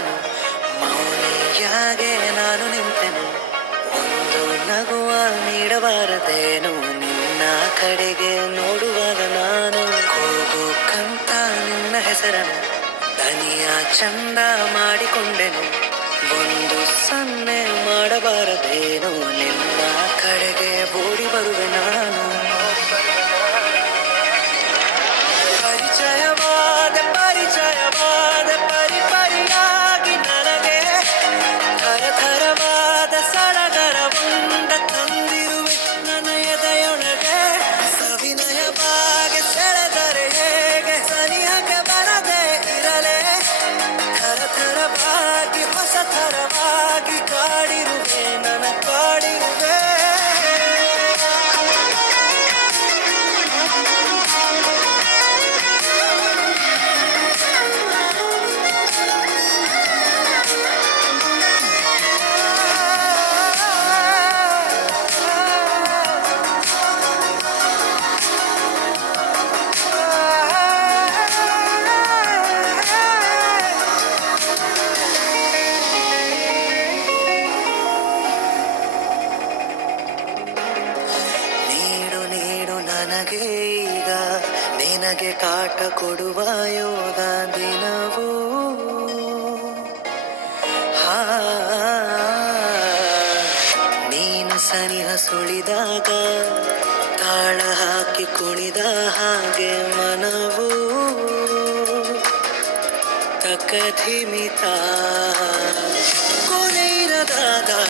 ಮಾತನು ಮೌನಿಯಾಗೆ ನಾನು ನಿಂತೆನು? ಒಂದು ನಗುವ ನೀಡಬಾರದೇನು ನಿನ್ನ ಕಡೆಗೆ ನೋಡುವಾಗ ನಾನು ಕೂಗು ಕಂತ ನಿನ್ನ ಹೆಸರನ್ನು, ದನಿಯ ಚಂದ ಮಾಡಿಕೊಂಡೆನು. ಒಂದು ಸನ್ನೆ ನಿನಗೆ ಕಾಟ ಕೊಡುವ ಯೋಗ ದಿನವೂ. ಹಾ, ನೀನು ಸನಿಹ ಸುಳಿದಾಗ, ತಾಳ ಹಾಕಿ ಕುಣಿದ ಹಾಗೆ ಮನವು. ತಕಧಿಮಿತ ಕೊನೆಯಿರದಾಗ